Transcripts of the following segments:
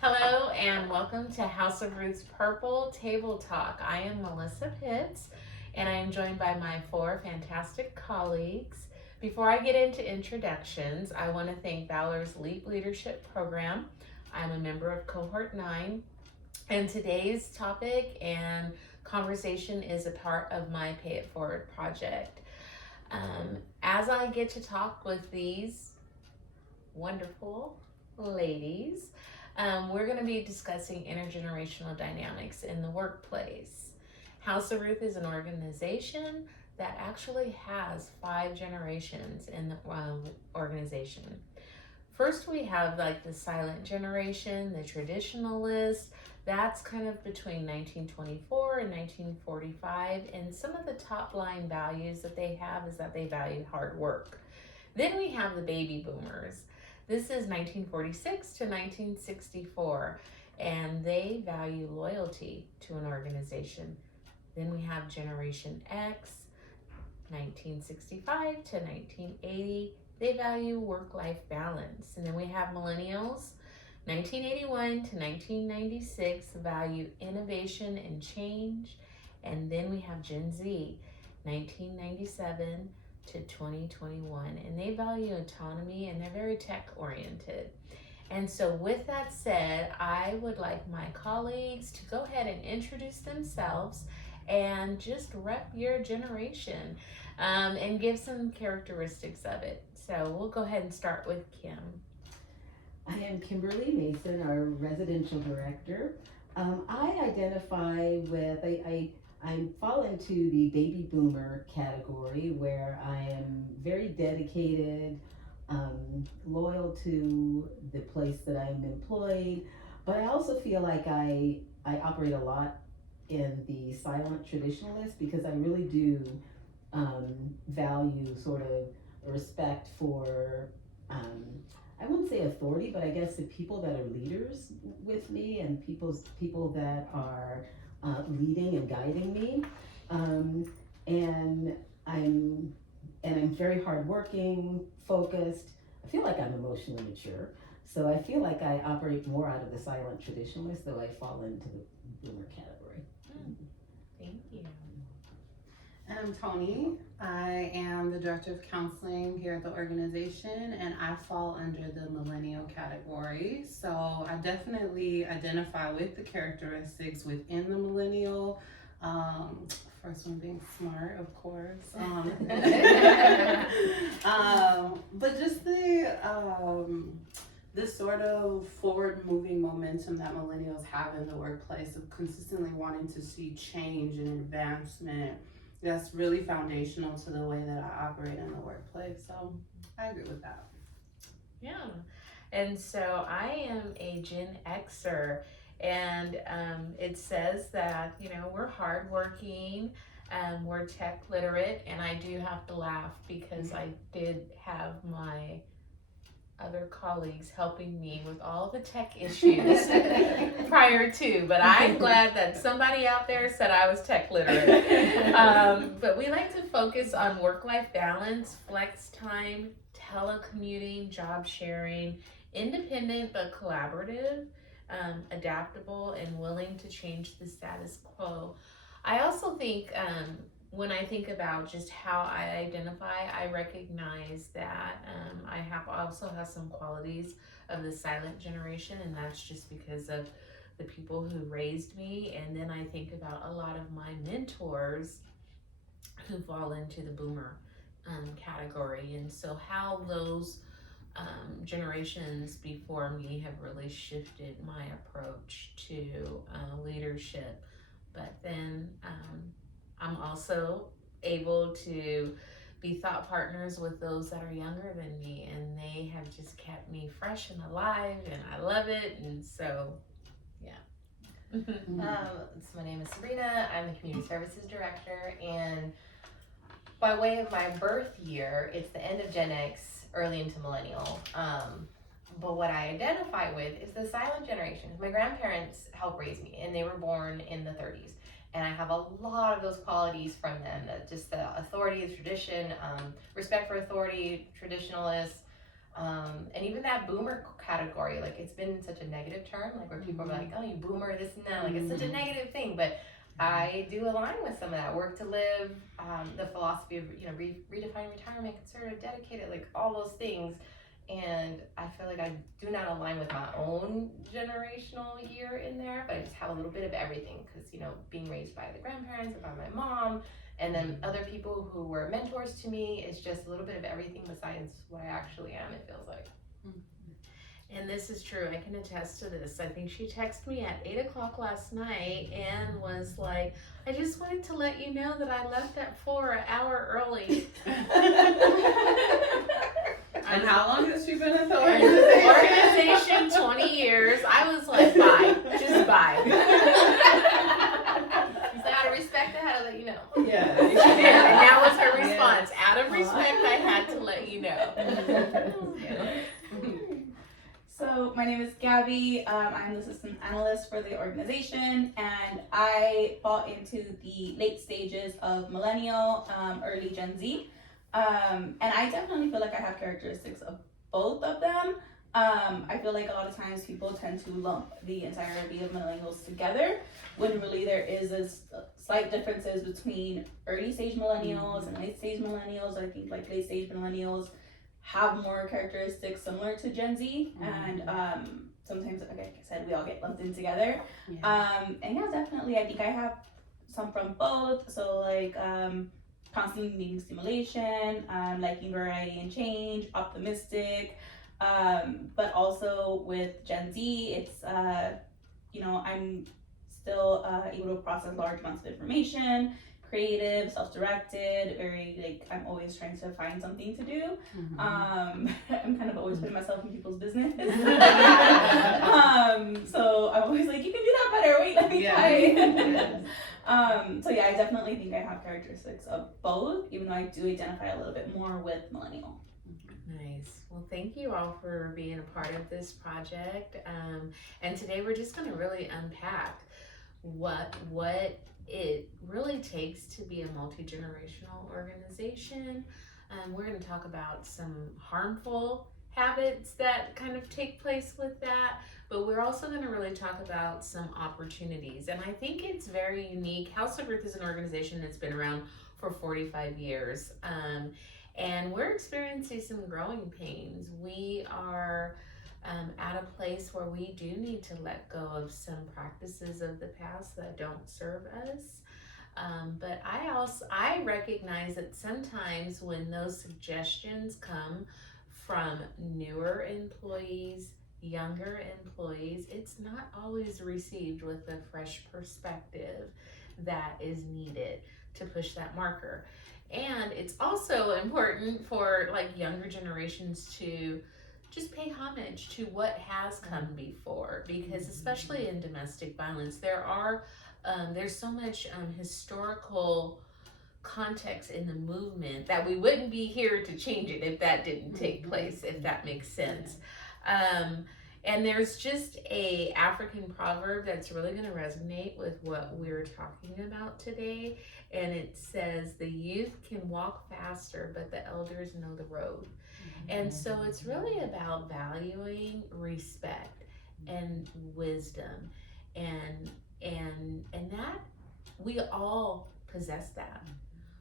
Hello and welcome to House of Ruth's Purple Table Talk. I am Melissa Pitts and I am joined by my four fantastic colleagues. Before I get into introductions, I want to thank Valor's Leap Leadership Program. I'm a member of Cohort 9 and today's topic and conversation is a part of my Pay It Forward project. As I get to talk with these wonderful ladies, we're going to be discussing intergenerational dynamics in the workplace. House of Ruth is an organization that actually has 5 generations in the organization. First, we have like the silent generation, the traditionalist. That's kind of between 1924 and 1945. And some of the top line values that they have is that they value hard work. Then we have the baby boomers. This is 1946 to 1964, and they value loyalty to an organization. Then we have Generation X, 1965 to 1980. They value work-life balance. And then we have Millennials, 1981 to 1996, value innovation and change. And then we have Gen Z, 1997 to 2021, and they value autonomy and they're very tech oriented. And so with that said, I would like my colleagues to go ahead and introduce themselves and just rep your generation and give some characteristics of it. So we'll go ahead and start with Kim. I am Kimberly Mason, our residential director. I identify with, I fall into the baby boomer category where I am very dedicated, loyal to the place that I'm employed, but I also feel like I operate a lot in the silent traditionalist because I really do value sort of respect for, I wouldn't say authority, but I guess the people that are leaders with me and people that are leading and guiding me, and I'm very hardworking, focused. I feel like I'm emotionally mature, so I feel like I operate more out of the silent traditionalist, though I fall into the boomer category. Thank you. I'm Tony. I am the Director of Counseling here at the organization, and I fall under the millennial category. So I definitely identify with the characteristics within the millennial. First one being smart, of course. But just this sort of forward-moving momentum that millennials have in the workplace of consistently wanting to see change and advancement. That's really foundational to the way that I operate in the workplace. So I agree with that. Yeah. And so I am a Gen Xer, and it says that, we're hardworking, we're tech literate, and I do have to laugh because I did have my other colleagues helping me with all the tech issues prior to, but I'm glad that somebody out there said I was tech literate. But we like to focus on work-life balance, flex time, telecommuting, job sharing, independent but collaborative, adaptable, and willing to change the status quo. I also think when I think about just how I identify, I recognize that I also have some qualities of the silent generation, and that's just because of the people who raised me. And then I think about a lot of my mentors who fall into the boomer category, and so how those generations before me have really shifted my approach to leadership. But then I'm also able to be thought partners with those that are younger than me, and they have just kept me fresh and alive, and I love it. And so, yeah. So my name is Sabrina. I'm the Community Services Director, and by way of my birth year, it's the end of Gen X, early into Millennial. But what I identify with is the silent generation. My grandparents helped raise me, and they were born in the 30s. And I have a lot of those qualities from them, just the authority, the tradition, respect for authority, traditionalists, And even that boomer category, like it's been such a negative term, like where people are like, oh, you boomer, this and that, like it's such a negative thing. But I do align with some of that. Work to live, the philosophy of, you know, redefining retirement, conservative, dedicated, like all those things. And I feel like I do not align with my own generational year in there, but I just have a little bit of everything because, you know, being raised by the grandparents and by my mom, and then other people who were mentors to me, is just a little bit of everything besides what I actually am, it feels like. And this is true. I can attest to this. I think she texted me at 8 o'clock last night and was like, I just wanted to let you know that I left at 4 an hour early. And how long has she been at the Organization 20 years. I was like, bye. Just bye. So out of respect, I had to let you know. Yeah. She did, and that was her response. Out of respect, I had to let you know. So my name is Gabby. I'm the assistant analyst for the organization, and I fall into the late stages of millennial, early Gen Z. And I definitely feel like I have characteristics of both of them. I feel like a lot of times people tend to lump the entirety of millennials together, when really there is slight differences between early stage millennials and late stage millennials. I think like late stage millennials have more characteristics similar to Gen Z, and sometimes, like I said, we all get lumped in together. And yeah, definitely, I think I have some from both. So like constantly needing stimulation, liking variety and change, optimistic, but also with Gen Z, it's you know, I'm still able to process large amounts of information, creative, self-directed, very like I'm always trying to find something to do. I'm kind of always putting myself in people's business. So I'm always like, you can do that better. Wait, let me try. So yeah, I definitely think I have characteristics of both, even though I do identify a little bit more with millennial. Nice. Well, thank you all for being a part of this project. And today we're just going to really unpack what it really takes to be a multi-generational organization. We're going to talk about some harmful habits that kind of take place with that, but we're also going to really talk about some opportunities. And I think it's very unique. House of Ruth is an organization that's been around for 45 years. And we're experiencing some growing pains. We are at a place where we do need to let go of some practices of the past that don't serve us. But I recognize that sometimes when those suggestions come from newer employees, younger employees, it's not always received with a fresh perspective that is needed to push that marker. And it's also important for like younger generations to just pay homage to what has come before, because especially in domestic violence, there's so much historical context in the movement that we wouldn't be here to change it if that didn't take place, if that makes sense. And there's just a African proverb that's really going to resonate with what we're talking about today. And it says, the youth can walk faster, but the elders know the road. And so it's really about valuing respect and wisdom, and that we all possess that.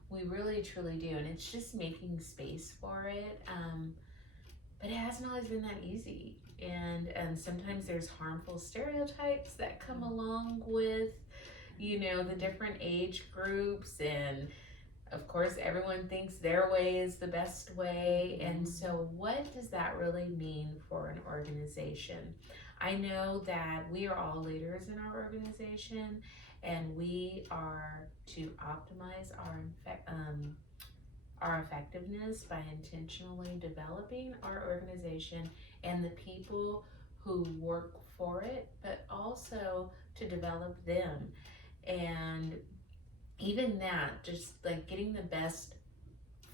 We really truly do, and it's just making space for it. But it hasn't always been that easy, and sometimes there's harmful stereotypes that come along with, you know, the different age groups, and of course everyone thinks their way is the best way. And so what does that really mean for an organization? I know that we are all leaders in our organization, and we are to optimize our effectiveness by intentionally developing our organization and the people who work for it, but also to develop them. And even that, just like getting the best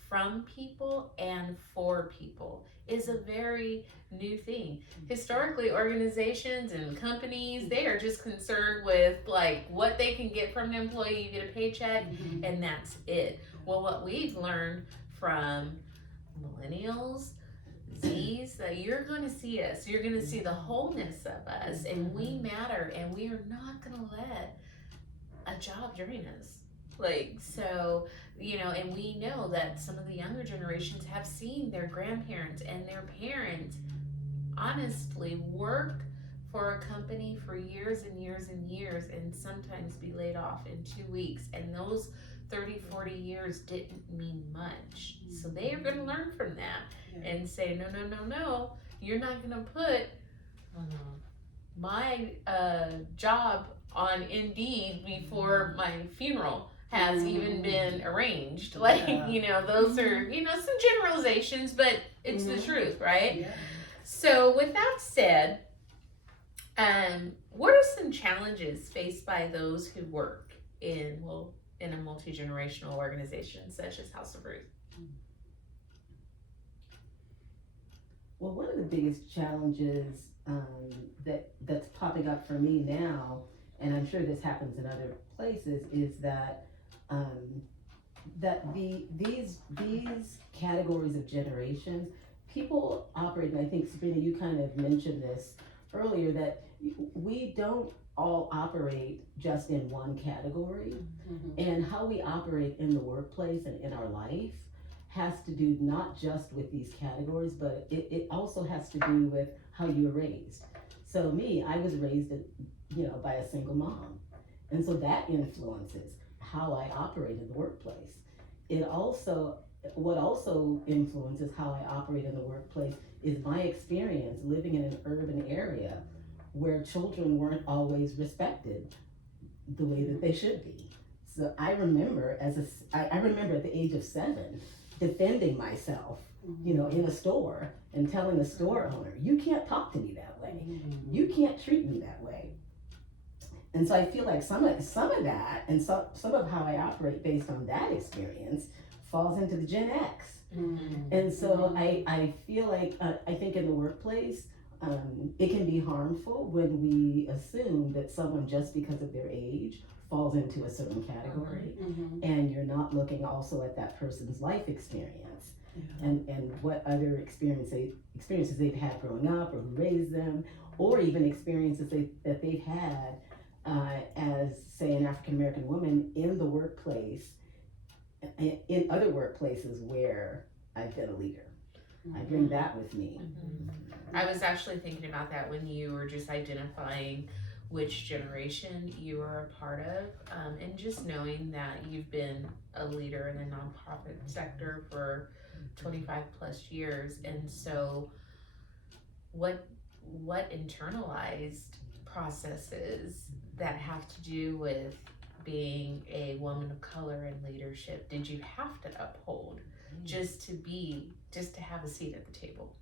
from people and for people is a very new thing. Historically, organizations and companies, they are just concerned with like what they can get from an employee. You get a paycheck and that's it. Well, what we've learned from millennials, sees, that you're going to see us. You're going to see the wholeness of us, and we matter, and we are not going to let a job drain us. Like, so, you know, and we know that some of the younger generations have seen their grandparents and their parents honestly work for a company for years and years and years and sometimes be laid off in 2 weeks. And those 30, 40 years didn't mean much. So they are going to learn from that and say, no, no, no, no, you're not going to put my job on Indeed before my funeral has even been arranged. Like, you know, those are, you know, some generalizations, but it's the truth, right? Yeah. So with that said, what are some challenges faced by those who work in a multi-generational organization such as House of Ruth? Well, one of the biggest challenges that's popping up for me now, and I'm sure this happens in other places, is that these categories of generations, people operate, and I think Sabrina, you kind of mentioned this earlier, that we don't all operate just in one category, and how we operate in the workplace and in our life has to do not just with these categories, but it also has to do with how you were raised. So me, I was raised, by a single mom, and so that influences how I operate in the workplace. What also influences how I operate in the workplace is my experience living in an urban area where children weren't always respected the way that they should be. So I remember I remember at the age of 7 defending myself, in a store and telling the store owner, you can't talk to me that way. You can't treat me that way. And so I feel like some of that and some of how I operate based on that experience falls into the Gen X. And so I feel like, I think in the workplace, it can be harmful when we assume that someone, just because of their age, falls into a certain category, and you're not looking also at that person's life experience and what other experiences they've had growing up, or who raised them, or even experiences that they've had as, say, an African American woman in the workplace, in other workplaces where I've been a leader. I bring that with me. I was actually thinking about that when you were just identifying which generation you are a part of, and just knowing that you've been a leader in the nonprofit sector for 25 plus years. And so what internalized processes that have to do with being a woman of color in leadership did you have to uphold just to have a seat at the table?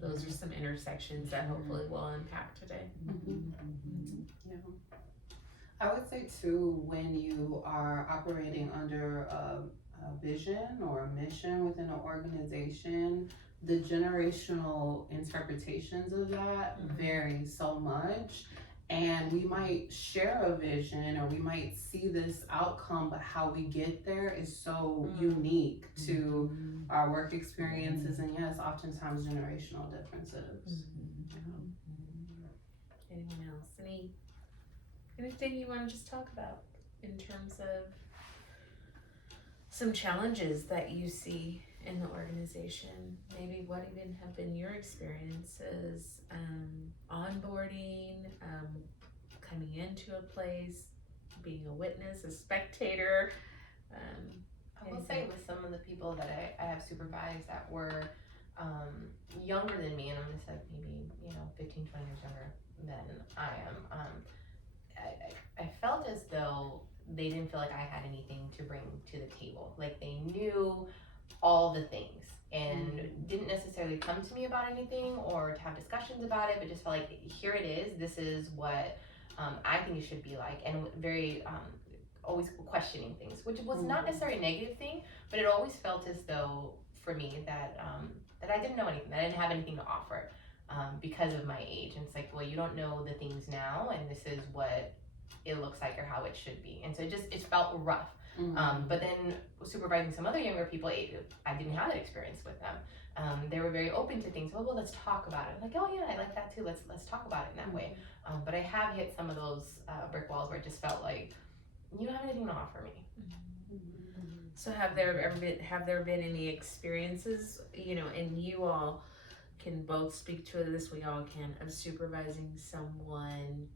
Those are some intersections that hopefully we'll unpack today. Yeah. I would say too, when you are operating under a vision or a mission within an organization, the generational interpretations of that vary so much. And we might share a vision, or we might see this outcome, but how we get there is so unique to our work experiences, and yes, oftentimes generational differences. Anyone else? Anything you want to just talk about in terms of some challenges that you see in the organization? Maybe what even have been your experiences onboarding, coming into a place, being a witness, a spectator. I will say, with some of the people that I have supervised that were younger than me, and I'm going to say maybe 15, 20 years younger than I am, I felt as though they didn't feel like I had anything to bring to the table. Like, they knew all the things and didn't necessarily come to me about anything or to have discussions about it, but just felt like, here it is, this is what I think it should be like, and very always questioning things, which was not necessarily a negative thing, but it always felt as though, for me, that that I didn't know anything, that I didn't have anything to offer because of my age. And it's like, well, you don't know the things now, and this is what it looks like or how it should be. And so it felt rough. Mm-hmm. But then supervising some other younger people, I didn't have that experience with them. They were very open to things. Oh, well, let's talk about it. I'm like, oh yeah, I like that too. Let's talk about it in that way. But I have hit some of those brick walls where it just felt like, you don't have anything to offer me. So have there been any experiences, and you all can both speak to this, we all can, of supervising someone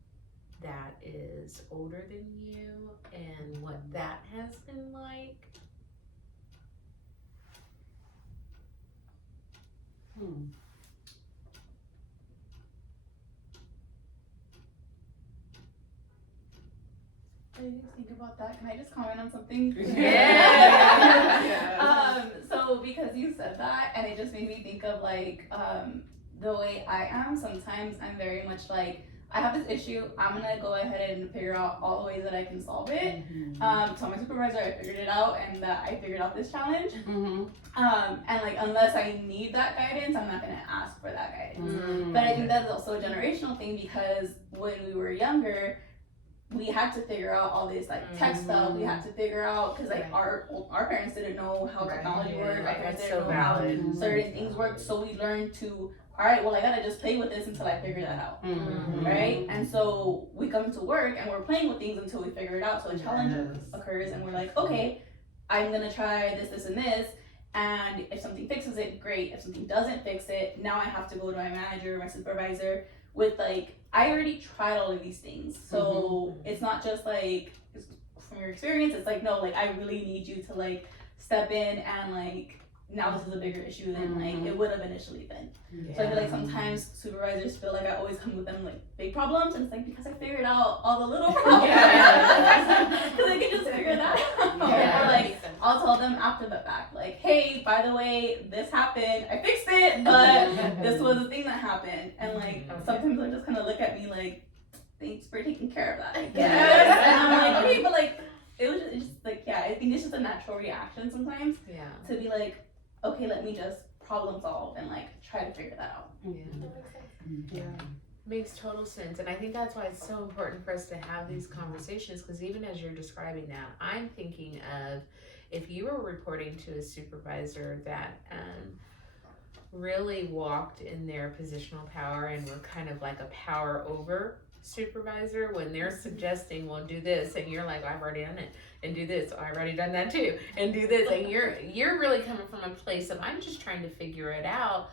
that is older than you and what that has been like? I didn't think about that. Can I just comment on something? Yeah. So because you said that, and it just made me think of the way I am. Sometimes I'm very much like, I have this issue. I'm gonna go ahead and figure out all the ways that I can solve it. So my supervisor, I figured it out, and I figured out this challenge. And unless I need that guidance, I'm not gonna ask for that guidance. But I think that's also a generational thing, because when we were younger, we had to figure out all this tech stuff. We had to figure out, because our parents didn't know how technology worked. Our parents That's didn't so know how valid. certain things worked. So we learned to, all right, well, I gotta just play with this until I figure that out, right? And so we come to work and we're playing with things until we figure it out. So a challenge occurs, and we're like, okay, I'm gonna try this, this, and this. And if something fixes it, great. If something doesn't fix it, now I have to go to my manager, my supervisor, with I already tried all of these things. So it's not just from your experience, it's no, I really need you to step in and now this is a bigger issue than it would have initially been. So I feel like sometimes supervisors feel like I always come with them big problems, and it's because I figured out all the little problems. Because I can just figure that out. Or I'll tell them after the fact, hey, by the way, this happened. I fixed it, but this was a thing that happened. And sometimes they just kind of look at me thanks for taking care of that. I guess. And I'm okay, but it's just I think it's just a natural reaction sometimes. Yeah. To be okay, let me just problem solve and try to figure that out. Yeah. Makes total sense. And I think that's why it's so important for us to have these conversations, because even as you're describing that, I'm thinking of if you were reporting to a supervisor that really walked in their positional power and were kind of like a power over supervisor, when they're suggesting, well, do this, and you're like, I've already done it, and do this, I've already done that too, and do this, and you're really coming from a place of, I'm just trying to figure it out.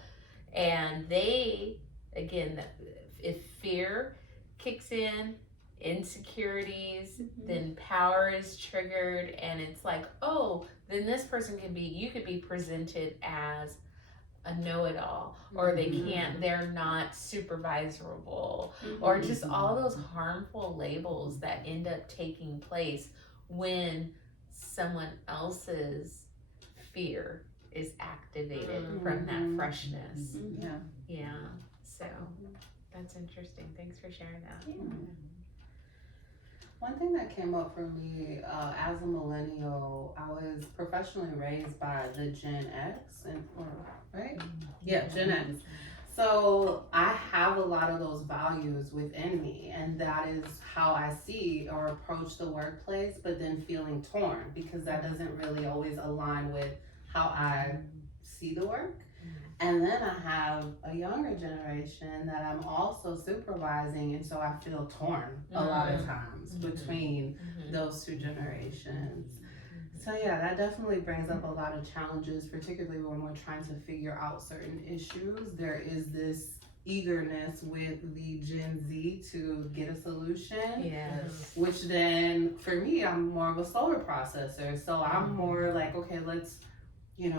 And they, again, if fear kicks in, insecurities, then power is triggered, and it's oh, then this person you could be presented as a know-it-all, or they're not supervisorable, or just all those harmful labels that end up taking place when someone else's fear is activated from that freshness. Yeah. So that's interesting. Thanks for sharing that. One thing that came up for me as a millennial, I was professionally raised by the Gen X, Gen X. So I have a lot of those values within me, and that is how I see or approach the workplace, but then feeling torn because that doesn't really always align with how I see the work. And then I have a younger generation that I'm also supervising, and so I feel torn a lot of times between those two generations. So that definitely brings up a lot of challenges, particularly when we're trying to figure out certain issues. There is this eagerness with the Gen Z to get a solution. Yes. Which then, for me, I'm more of a slower processor. So I'm more okay, let's, I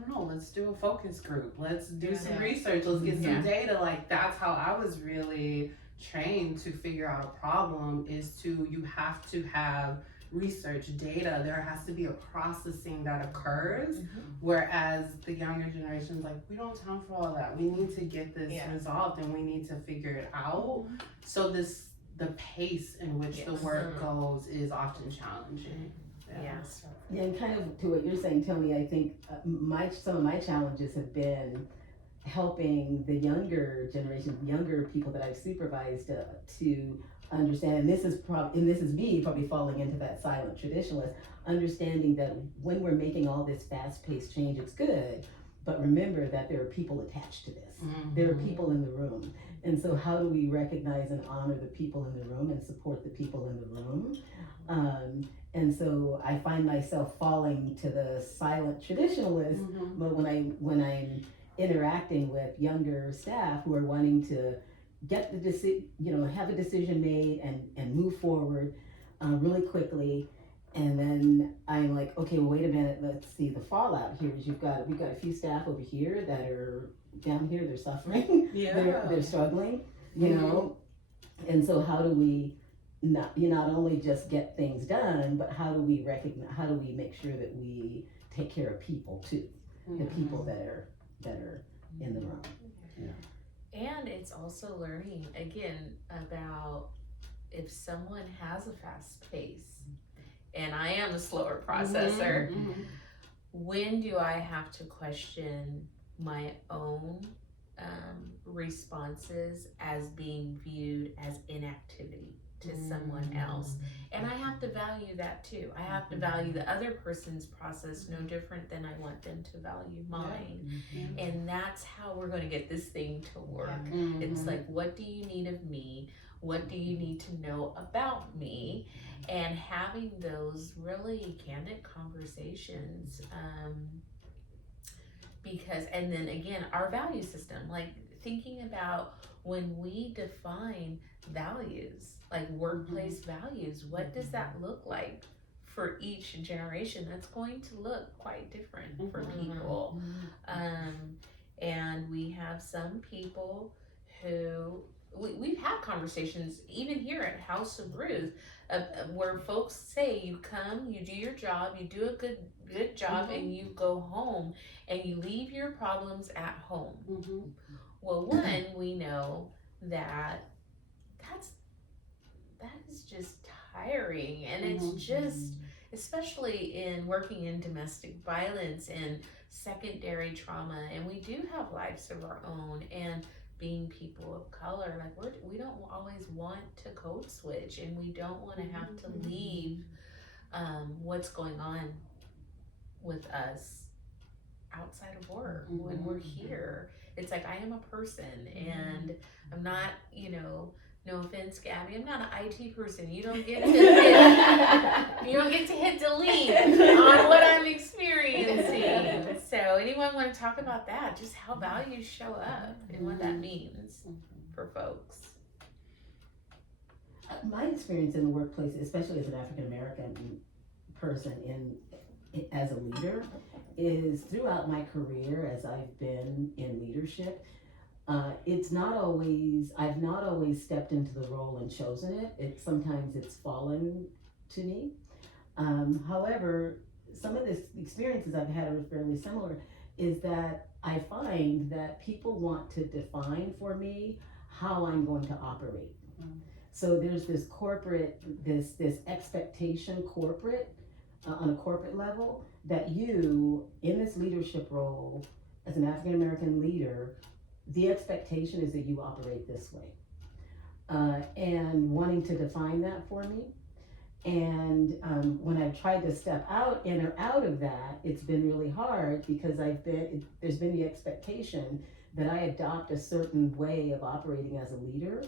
don't know, let's do a focus group. Let's do some research. Let's get some data. That's how I was really trained to figure out a problem, is you have to have research data. There has to be a processing that occurs. Whereas the younger generation's we don't have time for all that. We need to get this resolved, and we need to figure it out. So the pace in which the work goes is often challenging. Yes. Yeah, and kind of to what you're saying, Tony, I think some of my challenges have been helping the younger generation, younger people that I've supervised to understand, and this is me probably falling into that silent traditionalist, understanding that when we're making all this fast-paced change, it's good, but remember that there are people attached to this. There are people in the room. And so how do we recognize and honor the people in the room and support the people in the room? And so I find myself falling to the silent traditionalist, but when I'm interacting with younger staff who are wanting to get have a decision made and move forward really quickly, and then I'm like, okay, well, wait a minute, let's see the fallout here. We've got a few staff over here that are down here, they're suffering, they're struggling, you know, and so how do we not only just get things done, but how do we make sure that we take care of people too, the people that are in the room. And it's also learning again about if someone has a fast pace and I am a slower processor, when do I have to question my own responses as being viewed as inactivity to someone else? And I have to value that too. I have to value the other person's process no different than I want them to value mine. And that's how we're going to get this thing to work. It's like, what do you need of me? What do you need to know about me? And having those really candid conversations, because, and then again, our value system, like thinking about when we define values, like workplace values, what does that look like for each generation? That's going to look quite different for people. And we have some people who, we've had conversations even here at House of Ruth where folks say you come, you do your job, you do a good job, and you go home and you leave your problems at home. Well, one, we know that is just tiring, and it's just, especially in working in domestic violence and secondary trauma, and we do have lives of our own, and being people of color, like we don't always want to code switch, and we don't want to have to leave what's going on with us outside of work when we're here. It's like, I am a person, and I'm not, no offense, Gabby, I'm not an IT person. You don't get to hit delete on what I'm experiencing. So anyone want to talk about that? Just how values show up and what that means for folks. My experience in the workplace, especially as an African American person as a leader, is throughout my career as I've been in leadership, I've not always stepped into the role and chosen it. Sometimes it's fallen to me. However, some of the experiences I've had are fairly similar, is that I find that people want to define for me how I'm going to operate. So there's this expectation on a corporate level, that you, in this leadership role, as an African American leader, the expectation is that you operate this way. And wanting to define that for me. And when I've tried to step out of that, it's been really hard, because there's been the expectation that I adopt a certain way of operating as a leader,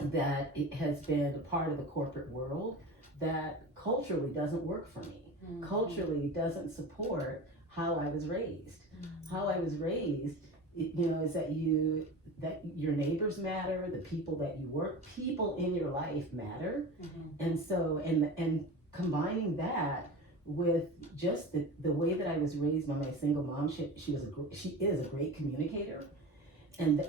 that it has been a part of the corporate world that culturally doesn't work for me. Culturally doesn't support how I was raised. How I was raised, is that your neighbors matter, the people that you people in your life matter. And so, and combining that with just the way that I was raised by my single mom, she is a great communicator. And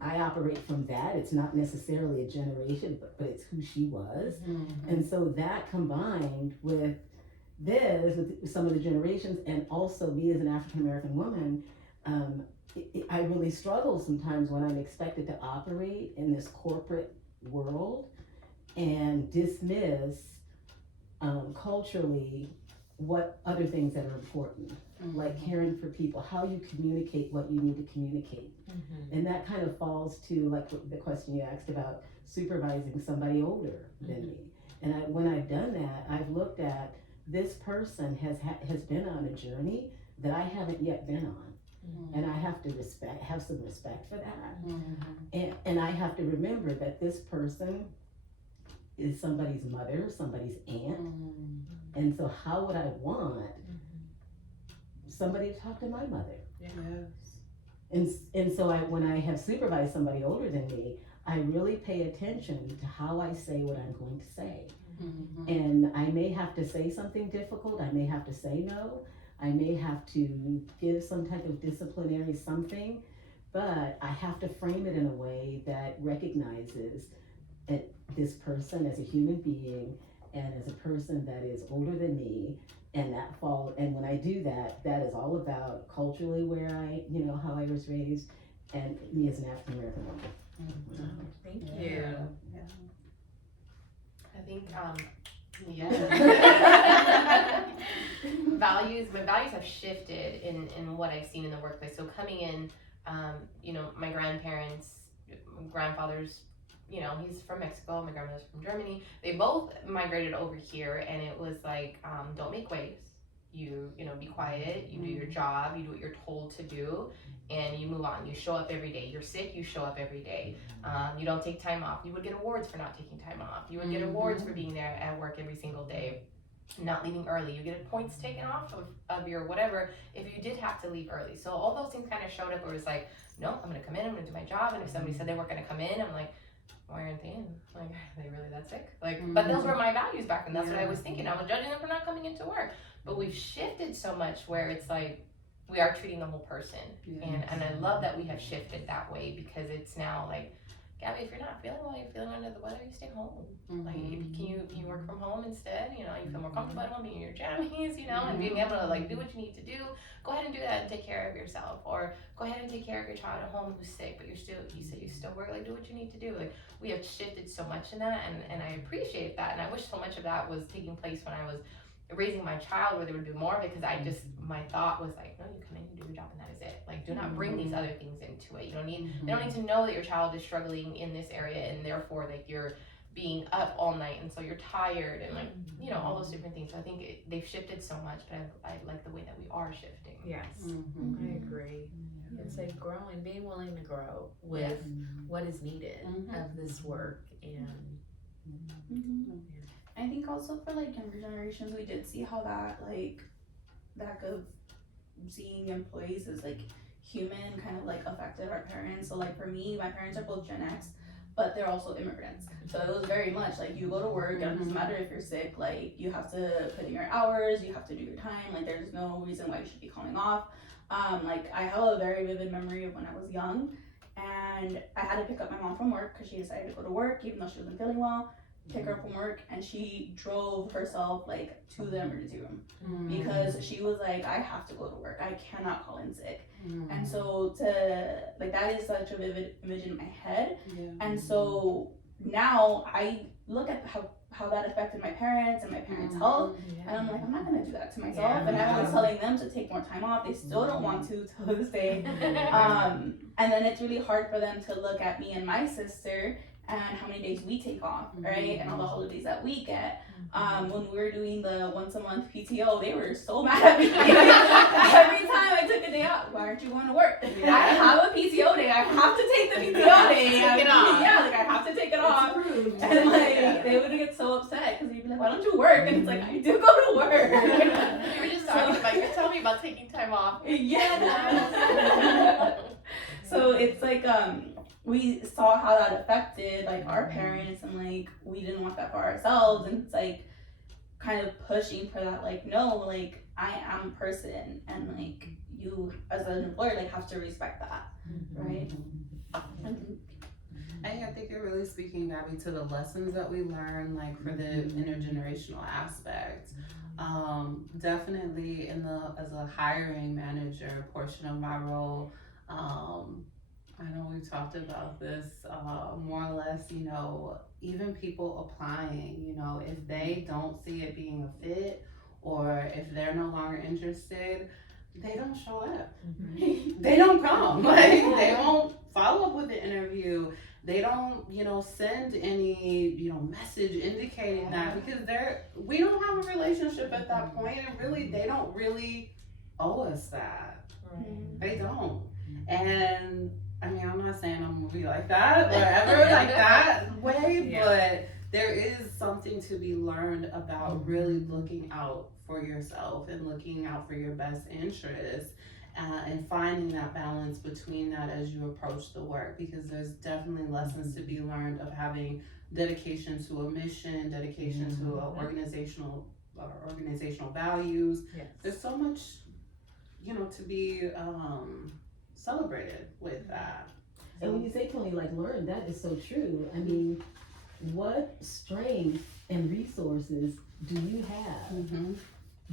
I operate from that. It's not necessarily a generation, but it's who she was. And so that combined with some of the generations, and also me as an African American woman, I really struggle sometimes when I'm expected to operate in this corporate world and dismiss culturally what other things that are important, like caring for people, how you communicate what you need to communicate. And that kind of falls to like the question you asked about supervising somebody older than me. And when I've done that, I've looked at this person has been on a journey that I haven't yet been on. And I have to have some respect for that. And I have to remember that this person is somebody's mother, somebody's aunt. And so how would I want somebody to talk to my mother? Yes. And so when I have supervised somebody older than me, I really pay attention to how I say what I'm going to say. And I may have to say something difficult, I may have to say no, I may have to give some type of disciplinary something, but I have to frame it in a way that recognizes that this person as a human being and as a person that is older than me, and when I do that, that is all about culturally where how I was raised, and me as an African American woman. Thank you. I think, my values have shifted in what I've seen in the workplace. So coming in, my grandfather's, he's from Mexico, my grandmother's from Germany. They both migrated over here, and it was like, don't make waves. You be quiet, you do your job, you do what you're told to do, and you move on. You show up every day. You're sick, you show up every day. You don't take time off. You would get awards for not taking time off. You would get awards for being there at work every single day, not leaving early. You get points taken off of your whatever if you did have to leave early. So all those things kind of showed up where it was like, no, I'm gonna come in, I'm gonna do my job. And if somebody said they weren't gonna come in, I'm like, why aren't they in? Like, are they really that sick? Like, but those were my values back then. That's what I was thinking. I was judging them for not coming into work. But we've shifted so much where it's like we are treating the whole person. And I love that we have shifted that way, because it's now like, Gabby, if you're not feeling well, you're feeling under the weather, you stay home. Like, can you work from home instead? You feel more comfortable at home, being in your jammies, and being able to like do what you need to do. Go ahead and do that and take care of yourself, or go ahead and take care of your child at home who's sick, but you said you still work. Like, do what you need to do. Like, we have shifted so much in that, and I appreciate that, and I wish so much of that was taking place when I was raising my child, where they would do more of it, because my thought was like, no, you come in, you do your job, and that is it. Like, do not bring these other things into it. They don't need to know that your child is struggling in this area, and therefore like you're being up all night, and so you're tired, and like all those different things. So I think they've shifted so much, but I like the way that we are shifting. Yes, I agree. It's like growing, being willing to grow with what is needed of this work, and I think also for like younger generations, we did see how that like lack of seeing employees as like human kind of like affected our parents. So like for me, my parents are both Gen X, but they're also immigrants. So it was very much like you go to work, and it doesn't matter if you're sick, like you have to put in your hours, you have to do your time, like there's no reason why you should be calling off. Like I have a very vivid memory of when I was young, and I had to pick up my mom from work because she decided to go to work even though she wasn't feeling well. Pick her up from work, and she drove herself like to the emergency room because she was like, I have to go to work, I cannot call in sick. And so that is such a vivid image in my head. And so now I look at how that affected my parents and my parents' health, and I'm like, I'm not gonna do that to myself. And I was telling them to take more time off. They still don't want to till this day. And then it's really hard for them to look at me and my sister and how many days we take off, right? And all the holidays that we get. When we were doing the once a month PTO, they were so mad at me. Every time I took a day out, why aren't you going to work? I have a PTO day, I have to take the PTO day. Take it off. Yeah, like I have to take it off. And like they would get so upset because they'd be like, why don't you work? And it's like, I do go to work. You were just talking about, you're telling me about taking time off. Yeah. So it's like, we saw how that affected like our parents, and like we didn't want that for ourselves, and it's like kind of pushing for that, like, no, like I am a person, and like you as an employer like have to respect that, right? I think you're really speaking, Gabby, to the lessons that we learn, like for the intergenerational aspect. Definitely as a hiring manager portion of my role, I know we've talked about this more or less, even people applying, if they don't see it being a fit, or if they're no longer interested, they don't show up. Right. They don't come. Like, they won't follow up with the interview. They don't, send any, message indicating that, because we don't have a relationship at that point, and really, they don't really owe us that. They don't. And I mean, I'm not saying I'm gonna be like that, whatever, like that way, Yeah. but there is something to be learned about really looking out for yourself and looking out for your best interests, and finding that balance between that as you approach the work, because there's definitely lessons to be learned of having dedication to a mission, dedication to a organizational values. Yes. There's so much, to be celebrated with that. And when you say, Tony, like learn, that is so true. I mean, what strength and resources do you have Mm-hmm.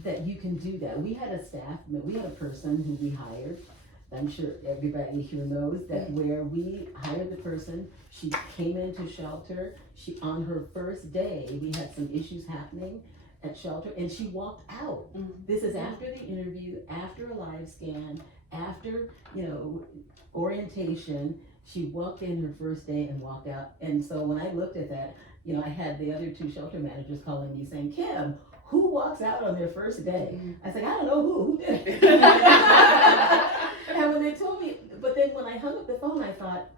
that you can do that? We had a person who we hired. I'm sure everybody here knows that where we hired the person, she came into shelter. On her first day, we had some issues happening at shelter, and she walked out. Mhm. This is after the interview, after a live scan, after, orientation. She walked in her first day and walked out. And so when I looked at that, I had the other two shelter managers calling me saying, Kim, who walks out on their first day? I said, I don't know who did it. And when they told me, but then when I hung up the phone, I thought,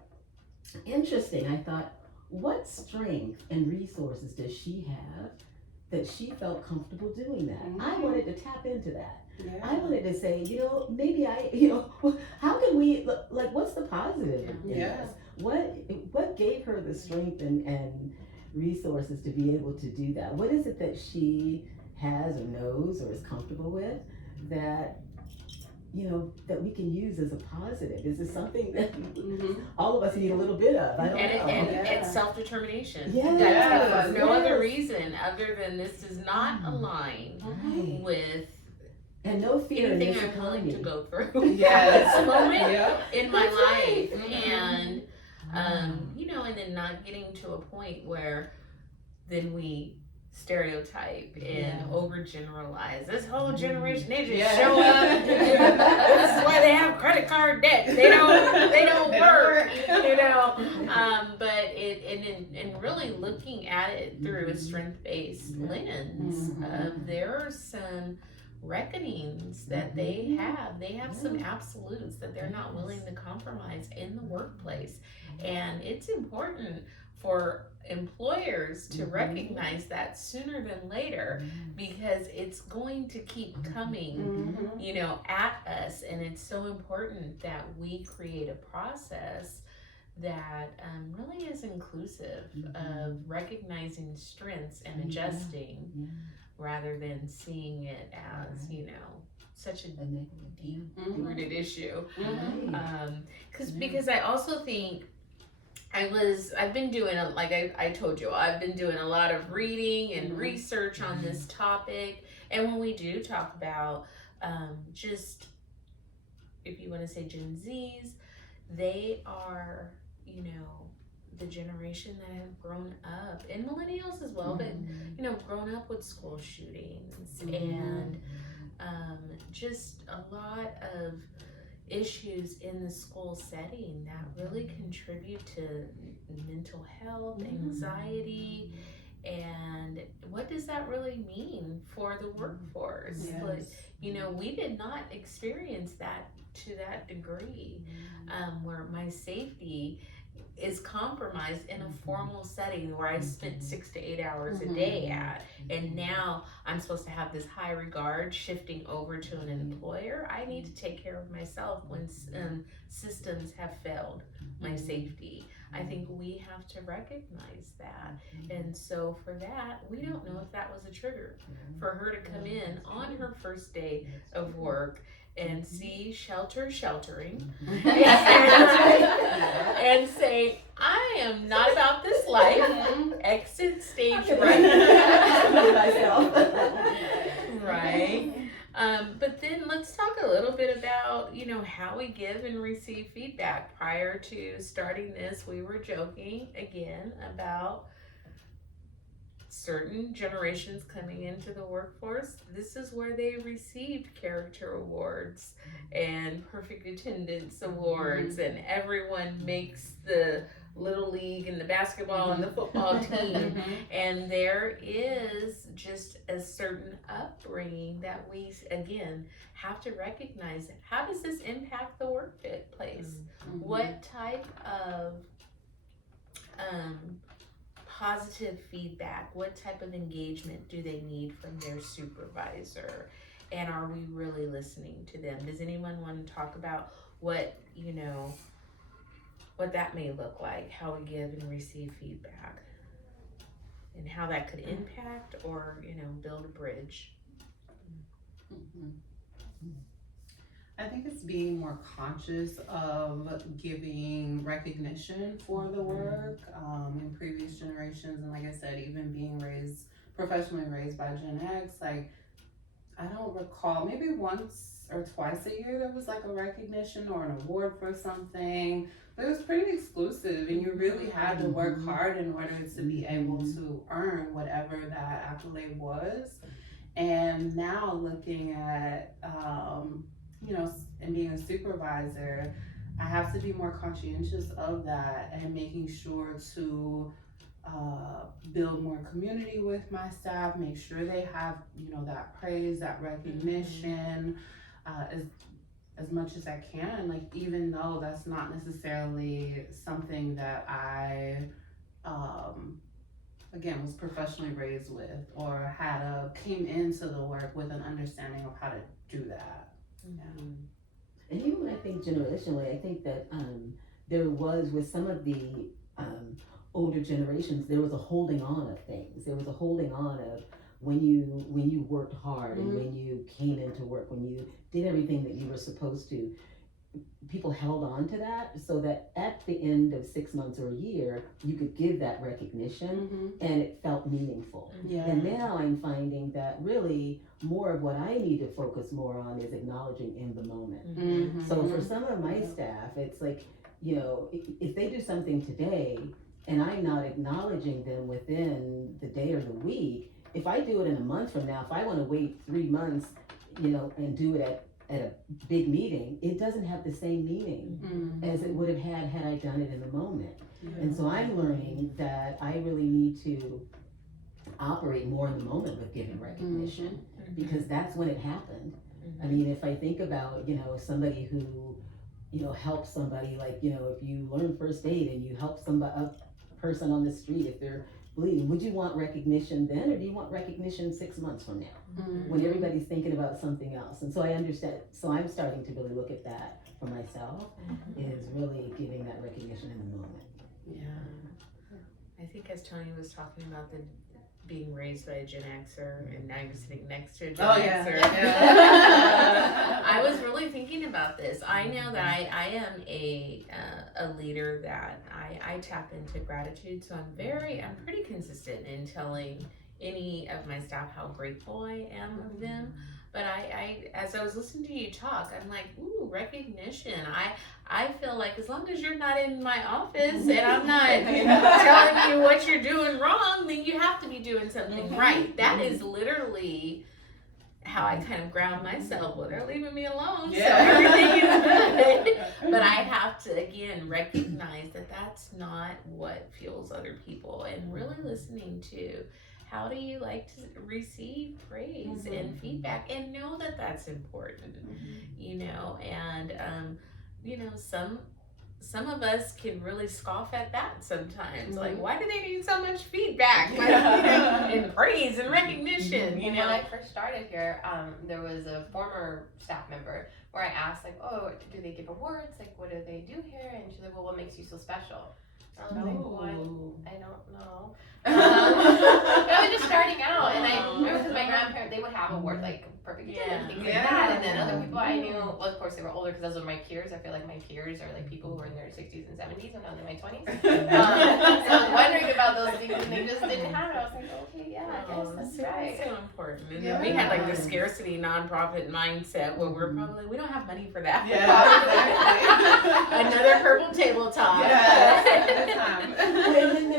interesting. I thought, what strength and resources does she have that she felt comfortable doing that? I wanted to tap into that. I wanted to say, maybe how can we, like, what's the positive in this? What gave her the strength and resources to be able to do that? What is it that she has or knows or is comfortable with that, that we can use as a positive? Is this something that all of us need a little bit of? I don't know. And it's self-determination. Yes. That's for no other Yes. reason other than this does not align Right. with And no fear in anything this I'm willing economy. to go through Yes. at this moment Yep. in my That's right. life. And and then not getting to a point where then we stereotype and overgeneralize. This whole generation, they just show up. This is why they have credit card debt. They don't work. But and really looking at it through a strength-based lens. There are some reckonings that they have some absolutes that they're not willing to compromise in the workplace, and it's important for employers to recognize that sooner than later, because it's going to keep coming at us, and it's so important that we create a process that really is inclusive of recognizing strengths and adjusting rather than seing it as such a deep-rooted issue. Because I also think I've been doing I told you, I've been doing a lot of reading and research on this topic, and when we do talk about just, if you want to say Gen Zs, they are the generation that have grown up, and millennials as well, but grown up with school shootings and just a lot of issues in the school setting that really contribute to mental health, anxiety, and what does that really mean for the workforce? Yes. Like, we did not experience that to that degree, where my safety is compromised in a formal setting where I spent 6 to 8 hours a day at, and now I'm supposed to have this high regard shifting over to an employer. I need to take care of myself when systems have failed my safety. I think we have to recognize that, and so for that, we don't know if that was a trigger for her to come in on her first day of work and see sheltering and say, I am not about this life. Exit stage right. Right. But then let's talk a little bit about, how we give and receive feedback. Prior to starting this, we were joking again about certain generations coming into the workforce, this is where they received character awards and perfect attendance awards, and everyone makes the little league and the basketball and the football team. And there is just a certain upbringing that we, again, have to recognize. How does this impact the workplace? What type of positive feedback, what type of engagement do they need from their supervisor? And are we really listening to them? Does anyone want to talk about what, what that may look like, how we give and receive feedback, and how that could impact or, build a bridge? I think it's being more conscious of giving recognition for the work in previous generations, and like I said, even being professionally raised by Gen X, like I don't recall, maybe once or twice a year there was like a recognition or an award for something, but it was pretty exclusive, and you really had to work hard in order to be able to earn whatever that accolade was. And now looking at and being a supervisor, I have to be more conscientious of that and making sure to build more community with my staff, make sure they have, that praise, that recognition, as much as I can, like even though that's not necessarily something that I again was professionally raised with or came into the work with an understanding of how to do that. And even I think generationally, I think that there was with some of the older generations, there was a holding on of things. There was a holding on of when you worked hard and when you came into work, when you did everything that you were supposed to. People held on to that so that at the end of 6 months or a year, you could give that recognition and it felt meaningful. And now I'm finding that really more of what I need to focus more on is acknowledging in the moment. So for some of my staff, it's like, if they do something today and I'm not acknowledging them within the day or the week, if I do it in a month from now, if I want to wait 3 months, and do it at a big meeting, it doesn't have the same meaning as it would have had I done it in the moment. And so I'm learning that I really need to operate more in the moment with giving recognition because that's when it happened. I mean, if I think about, somebody who, helps somebody, like, if you learn first aid and you help a person on the street if they're bleeding, would you want recognition then or do you want recognition 6 months from now when everybody's thinking about something else? And so I understand, so I'm starting to really look at that for myself, is really giving that recognition in the moment. I think as Tony was talking about being raised by a Gen Xer, and now you're sitting next to a Gen Xer. I was really thinking about this. I know that I am a leader that I tap into gratitude, so I'm pretty consistent in telling any of my staff how grateful I am of them. But I as I was listening to you talk, I'm like, ooh, recognition. I feel like as long as you're not in my office and I'm not telling you what you're doing wrong, then you have to be doing something right. That is literally how I kind of ground myself. Well, they're leaving me alone, so everything is good. But I have to, again, recognize that that's not what fuels other people, and really listening to how do you like to receive praise and feedback, and know that that's important, and some of us can really scoff at that sometimes. Like, why do they need so much feedback, and praise and recognition? When I first started here, there was a former staff member where I asked, like, oh, do they give awards? Like, what do they do here? And she's like, well, what makes you so special? I was like, well, I don't know. I was just starting out, and I remember because my grandparents, they would have awards like perfect attendance, things like that, and then other people I knew, well, of course they were older because those are my peers. I feel like my peers are like people who were in their 60s and 70s, and I'm in my 20s. So I was wondering about those things, and they just didn't have it. I was like, okay, yeah, I guess that's right. So important. And then we had like the scarcity nonprofit mindset where we don't have money for that. Another purple tabletop. And then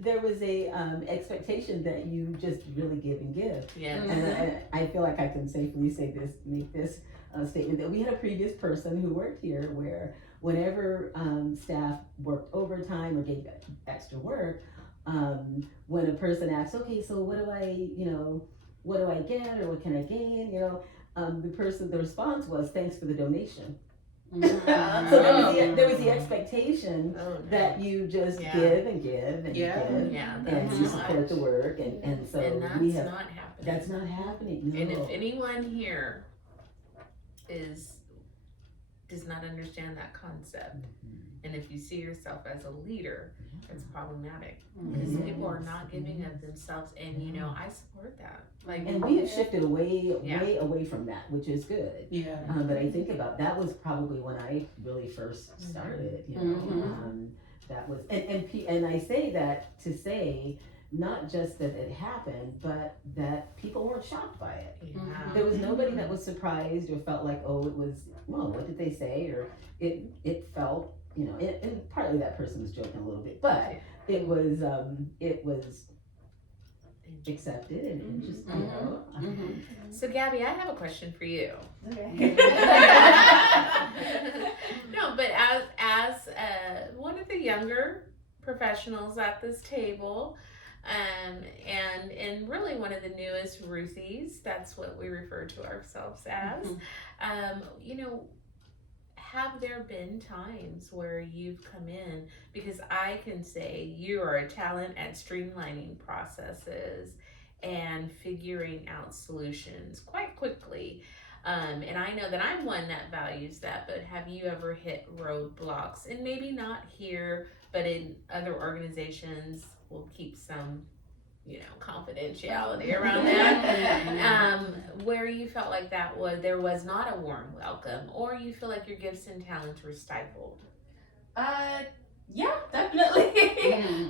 there was a expectation that you just really give and give. Yes. And I feel like I can safely make this statement that we had a previous person who worked here where whenever staff worked overtime or gave extra work, when a person asks, okay, so what do I get or what can I gain? The response was, thanks for the donation. Mhm. So there was the expectation Oh, no. that you just Yeah. give and give and Yeah. give. Yeah, And that's you not, support the work, and so and that's we have, not happening. that's not happening, no. And if anyone here does not understand that concept, and if you see yourself as a leader, it's problematic. Because people are not giving of themselves, and I support that. Like, And we have shifted way Yeah. away from that, which is good. Yeah. But I think about, that was probably when I really first started, that was, and I say that to say, not just that it happened, but that people weren't shocked by it. yeah. There was nobody that was surprised or felt like, oh, it was, well, what did they say? Or it felt, and partly that person was joking a little bit, but it was accepted and just, So, Gabby, I have a question for you. Okay. No, but as one of the younger professionals at this table, and really one of the newest Ruthies, that's what we refer to ourselves as. Have there been times where you've come in, because I can say you are a talent at streamlining processes and figuring out solutions quite quickly. And I know that I'm one that values that, but have you ever hit roadblocks? And maybe not here, but in other organizations, we'll keep some, confidentiality around that. Where you felt like there was not a warm welcome, or you feel like your gifts and talents were stifled. Yeah, definitely.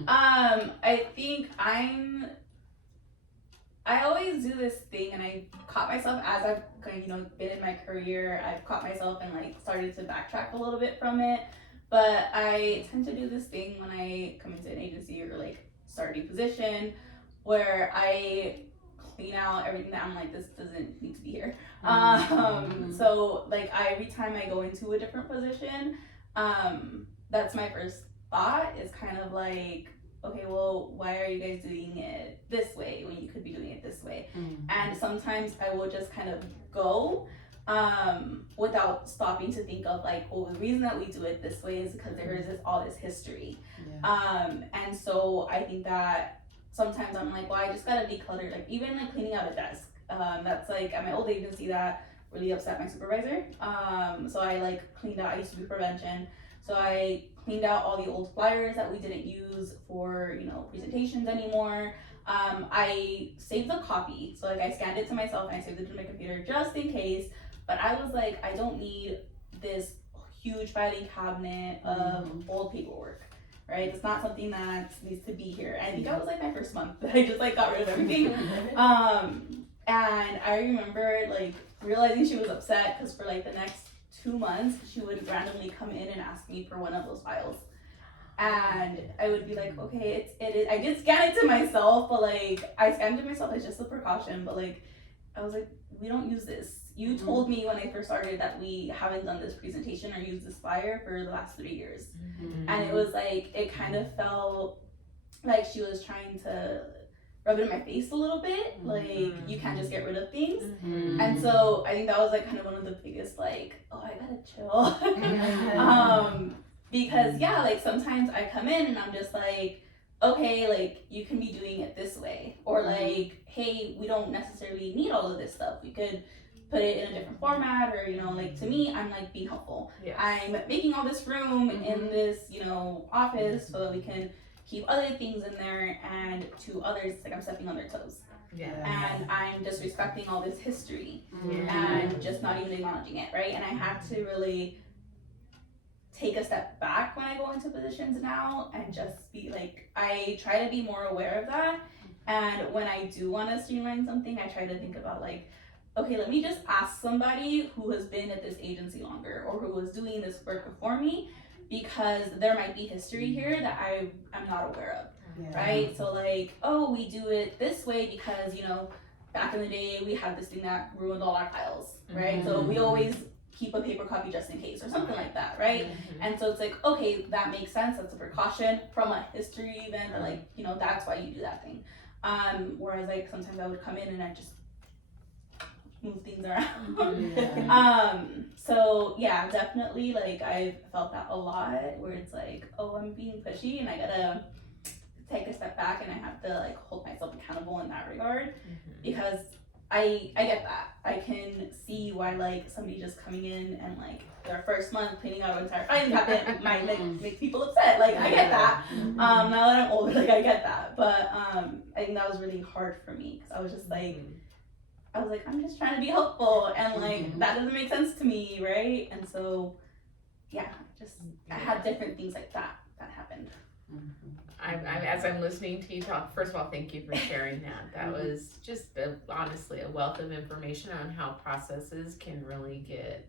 I think I always do this thing, and I caught myself as I've been in my career. I've caught myself and started to backtrack a little bit from it. But I tend to do this thing when I come into an agency or start a new position, where I clean out everything that I'm like, this doesn't need to be here. So every time I go into a different position, that's my first thought, is kind of like, okay, well, why are you guys doing it this way when you could be doing it this way? And sometimes I will just kind of go without stopping to think of well, the reason that we do it this way is because there is all this history. And so I think that sometimes I'm like, well, I just gotta declutter, even cleaning out a desk. That's at my old agency that really upset my supervisor. So I cleaned out, I used to do prevention. So I cleaned out all the old flyers that we didn't use for, presentations anymore. I saved the copy. So I scanned it to myself and I saved it to my computer just in case. But I was like, I don't need this huge filing cabinet of old paperwork. Right? It's not something that needs to be here. And I think that was my first month that I just got rid of everything. And I remember realizing she was upset because for the next 2 months she would randomly come in and ask me for one of those files. And I would be like, okay, it is. I did scan it to myself, but I scanned it myself as just a precaution. But I was like, we don't use this. You told me when I first started that we haven't done this presentation or used this flyer for the last 3 years. And it was it kind of felt like she was trying to rub it in my face a little bit. You can't just get rid of things. And so I think that was kind of one of the biggest oh, I gotta chill. Because sometimes I come in and I'm just okay, you can be doing it this way, or hey, we don't necessarily need all of this stuff, we could put it in a different format, or to me, I'm being helpful. Yes. I'm making all this room in this office so that we can keep other things in there, and to others I'm stepping on their toes. And I'm just respecting all this history and just not even acknowledging it, right? And I have to really take a step back when I go into positions now and just be I try to be more aware of that. And when I do want to streamline something, I try to think about okay, let me just ask somebody who has been at this agency longer or who was doing this work before me, because there might be history here that I'm not aware of. Yeah. right? So like, oh, we do it this way because, you know, back in the day we had this thing that ruined all our files, right? So we always keep a paper copy just in case or something like that, right? And so it's like, okay, that makes sense, that's a precaution from a history event, or like, you know, that's why you do that thing. Whereas like sometimes I would come in and I just move things around. So yeah, definitely like I've felt that a lot where it's like, oh, I'm being pushy and I gotta take a step back and I have to like hold myself accountable in that regard, because I get that. I can see why like somebody just coming in and like their first month cleaning out an entire filing cabinet might make people upset. Like I get that. Now that I'm older, like I get that. But I think that was really hard for me because I was just like, I'm just trying to be helpful, and like that doesn't make sense to me, right? And so, yeah, I had different things like that happened. As I'm listening to you talk, first of all, thank you for sharing that. That was just honestly a wealth of information on how processes can really get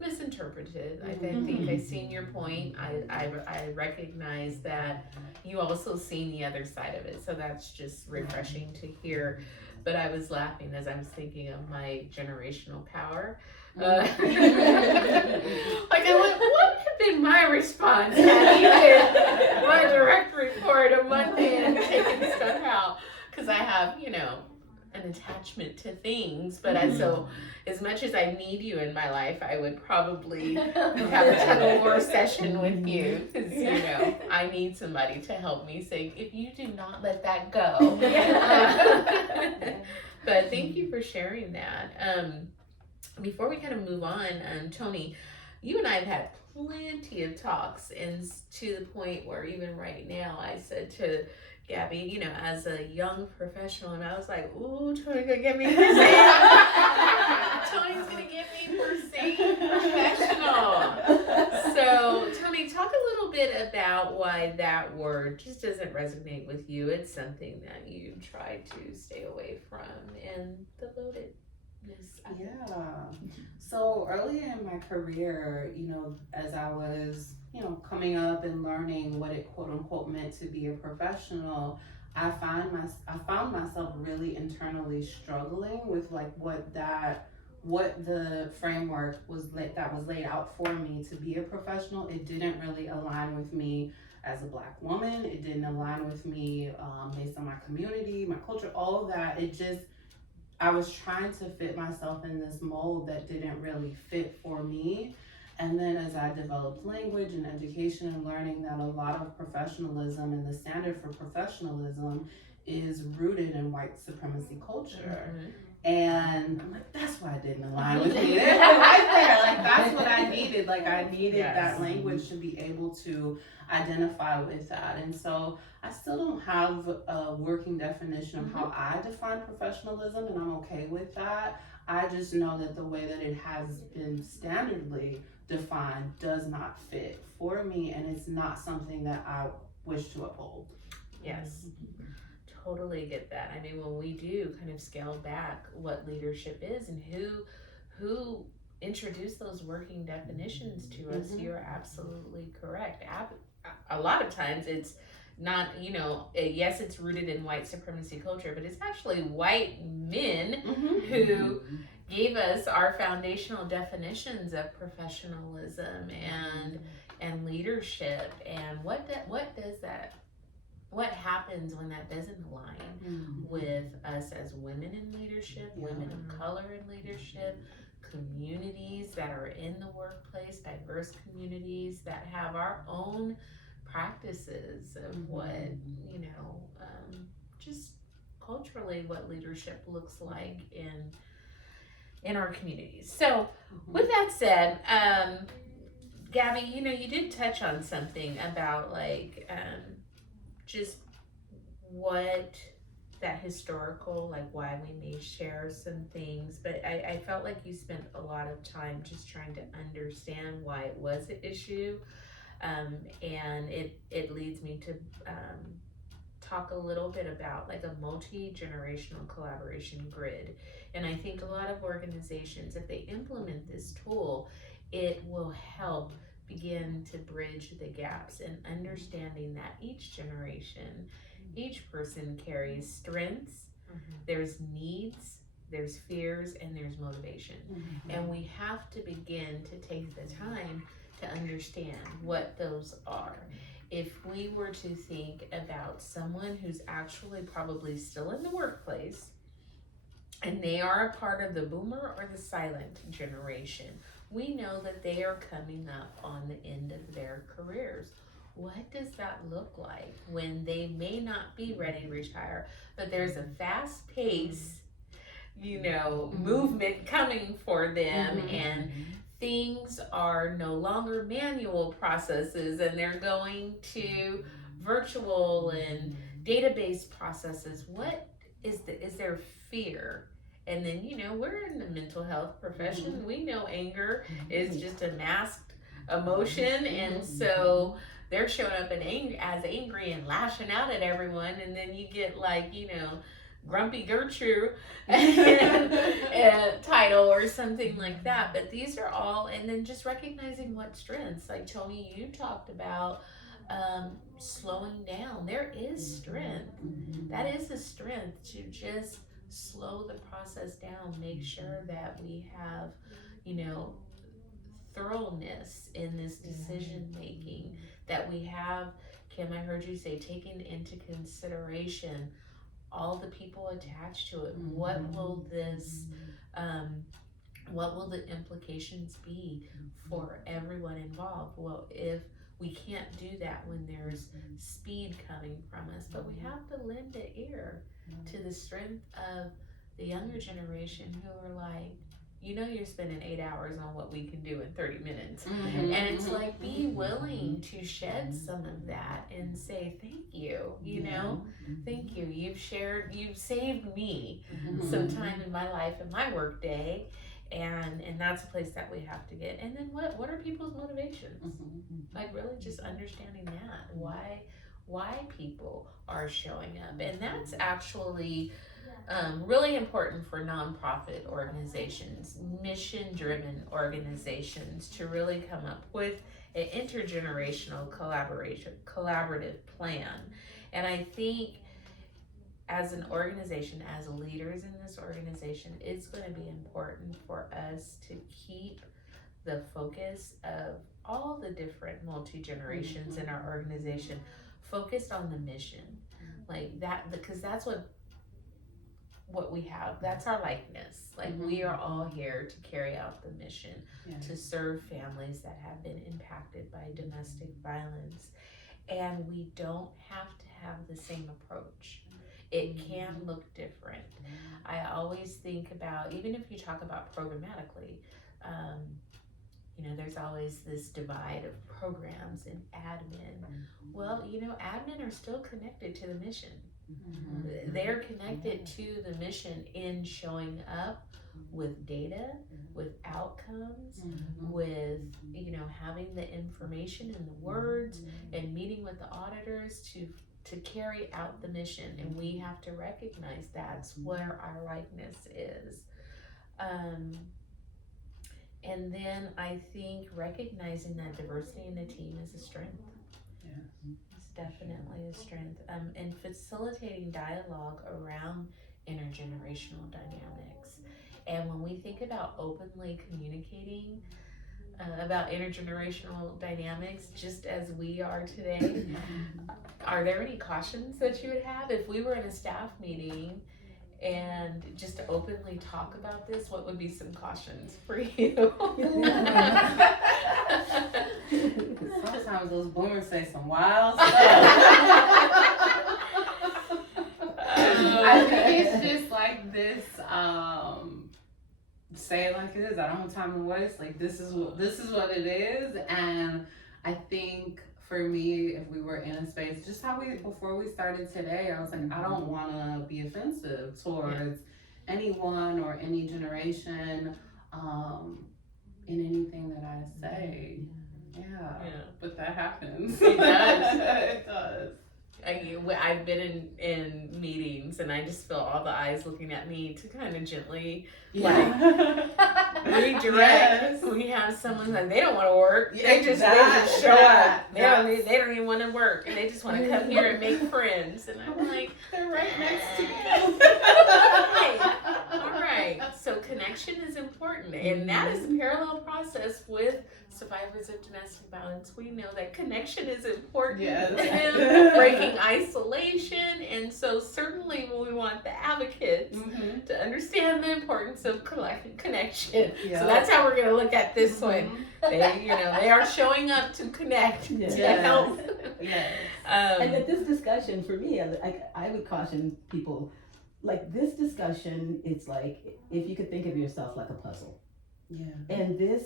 misinterpreted. I think I've seen your point. I recognize that you also seen the other side of it, so that's just refreshing to hear. But I was laughing as I was thinking of my generational power. Like what would have been my response had you been my direct report a month in taking stuff out? Because I have, you know, an attachment to things, but so as much as I need you in my life, I would probably have a tug of war session with you, because you know I need somebody to help me say, if you do not let that go. But thank you for sharing that. Before we kind of move on, Tony, you and I have had plenty of talks, and to the point where even right now I said to Gabby, you know, as a young professional, and I was like, ooh, Tony's gonna get me for saying Tony's gonna get me for saying professional. So, Tony, talk a little bit about why that word just doesn't resonate with you. It's something that you try to stay away from, and the loadedness. Yeah. So early in my career, you know, as I was, you know, coming up and learning what it quote unquote meant to be a professional, I found myself really internally struggling with like what the framework that was laid out for me to be a professional. It didn't really align with me as a Black woman. It didn't align with me based on my community, my culture, all of that. I was trying to fit myself in this mold that didn't really fit for me. And then as I developed language and education and learning that a lot of professionalism and the standard for professionalism is rooted in white supremacy culture. And I'm like, that's why it didn't align with me. Right there, like that's what I needed. Like I needed that language to be able to identify with that. And so I still don't have a working definition of how I define professionalism, and I'm okay with that. I just know that the way that it has been standardly defined does not fit for me, and it's not something that I wish to uphold. Yes. Totally get that. I mean, when we do kind of scale back what leadership is and who introduced those working definitions to us, you're absolutely correct. A lot of times it's not, you know, yes, it's rooted in white supremacy culture, but it's actually white men who gave us our foundational definitions of professionalism and leadership. And what happens when that doesn't align with us as women in leadership, women of color in leadership, communities that are in the workplace, diverse communities that have our own practices of what, you know, just culturally what leadership looks like in our communities. So with that said, Gabby, you know, you did touch on something about like just what that historical, like why we may share some things, but I felt like you spent a lot of time just trying to understand why it was an issue, and it leads me to talk a little bit about like a multi-generational collaboration grid. And I think a lot of organizations, if they implement this tool, it will help begin to bridge the gaps and understanding that each generation, each person carries strengths, there's needs, there's fears, and there's motivation. And we have to begin to take the time to understand what those are. If we were to think about someone who's actually probably still in the workplace and they are a part of the boomer or the silent generation, we know that they are coming up on the end of their careers. What does that look like when they may not be ready to retire, but there's a fast pace, movement coming for them, and things are no longer manual processes and they're going to virtual and database processes. What is there fear? And then we're in the mental health profession. We know anger is just a masked emotion, and so they're showing up as angry and lashing out at everyone, and then you get Grumpy Gertrude title or something like that. But these are all, and then just recognizing what strengths, like Tony, you talked about slowing down. There is strength. That is a strength to just slow the process down, make sure that we have, thoroughness in this decision making, that we have, Kim, I heard you say, taking into consideration all the people attached to it. What will the implications be for everyone involved? Well, if we can't do that when there's speed coming from us, but we have to lend an ear to the strength of the younger generation who are like, you're spending 8 hours on what we can do in 30 minutes. And it's like, be willing to shed some of that and say, thank you, thank you. You've saved me some time in my life and my work day. And that's a place that we have to get. And then what are people's motivations? Like really just understanding that, why people are showing up. And that's actually really important for nonprofit organizations, mission-driven organizations, to really come up with an intergenerational collaborative plan. And I think as an organization, as leaders in this organization, it's going to be important for us to keep the focus of all the different multi-generations in our organization focused on the mission, like that, because that's what we have. That's our likeness. Like we are all here to carry out the mission, to serve families that have been impacted by domestic violence. And we don't have to have the same approach. It can look different. I always think about, even if you talk about programmatically, there's always this divide of programs and admin. Well, admin are still connected to the mission. They're connected to the mission in showing up with data, with outcomes, with having the information and the words, and meeting with the auditors to carry out the mission. And we have to recognize that's where our likeness is. And then I think recognizing that diversity in the team is a strength. It's definitely a strength. And facilitating dialogue around intergenerational dynamics. And when we think about openly communicating about intergenerational dynamics, just as we are today, are there any cautions that you would have? If we were in a staff meeting and just to openly talk about this, what would be some cautions for you? Sometimes those boomers say some wild stuff. I think it's just like this, say it like it is. I don't have time to waste. Like this is what it is. And I think for me, if we were in a space, just before we started today, I was like, I don't want to be offensive towards anyone or any generation in anything that I say. Yeah. But that happens. It does. It does. I've been in meetings and I just feel all the eyes looking at me to kind of gently Yeah. redirect. Yes. When you have someone like they don't want to work, Yeah, they just show that- up. They don't even want to work, and they just want to come here and make friends. And I'm like, They're right next to you. all right. So connection is important, and that is a parallel process with survivors of domestic violence. We know that connection is important Yes. to them, breaking isolation, and so certainly we want the advocates Mhm. to understand the importance of connection. Yeah. So that's how we're going to look at this one. Mhm. They are showing up to connect, to Yes. help. Yes. And that this discussion, for me, I would caution people, like this discussion, it's like, if you could think of yourself like a puzzle. Yeah. And the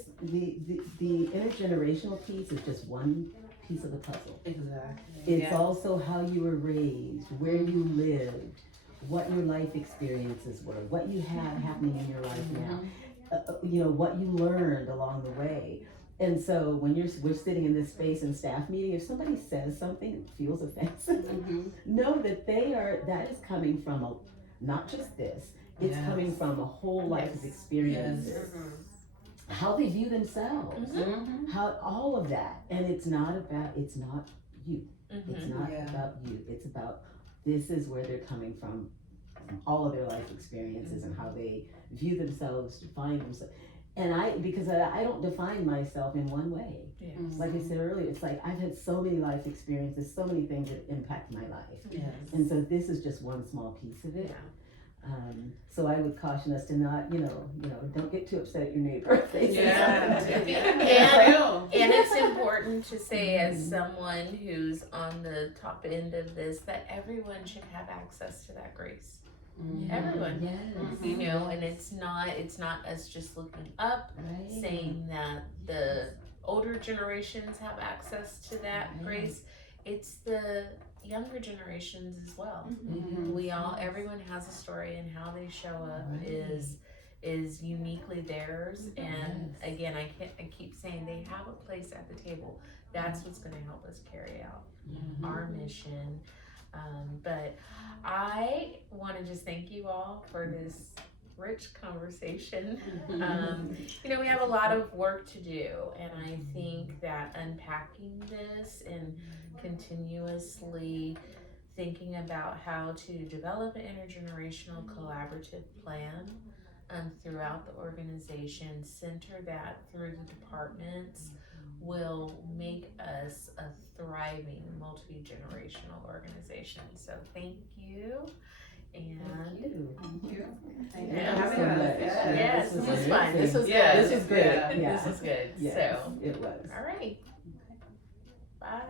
intergenerational piece is just one piece of the puzzle. Exactly. It's also how you were raised, where you lived, what your life experiences were, what you have happening in your life now, what you learned along the way. And so when we're sitting in this space in staff meeting, if somebody says something that feels offensive, Mhm. know that that is coming from not just this, it's Yes. coming from a whole life of experiences. Yes. How they view themselves, Mhm. how all of that. And it's not you. It's not Yeah. about you. It's about this is where they're coming from all of their life experiences and how they view themselves, define themselves. And because I don't define myself in one way. Mhm. Like I said earlier, it's like I've had so many life experiences, so many things that impact my life. Yes. And so this is just one small piece of it. Yeah. So I would caution us to not, don't get too upset at your neighbor if they say Yeah. something. Yeah. And it's important to say, as someone who's on the top end of this, that everyone should have access to that grace. Mhm. Everyone. Yes. You know, and it's not us just looking up, Right. saying that the older generations have access to that Right. grace. It's the younger generations as well. Mhm. Everyone has a story, and how they show up Right. is uniquely theirs. And Yes. again, I keep saying they have a place at the table. That's what's going to help us carry out our mission. But I want to just thank you all for this rich conversation. We have a lot of work to do, and I think that unpacking this and continuously thinking about how to develop an intergenerational collaborative plan throughout the organization, center that through the departments, will make us a thriving multi-generational organization. So thank you. And Thank you. Thank you. Thank Yeah. you for having So us. much. Yeah. yes, this was fun. This was Yeah. good. This was great. Yeah. Yeah. This was good. Yes, So, it was. all right. Bye.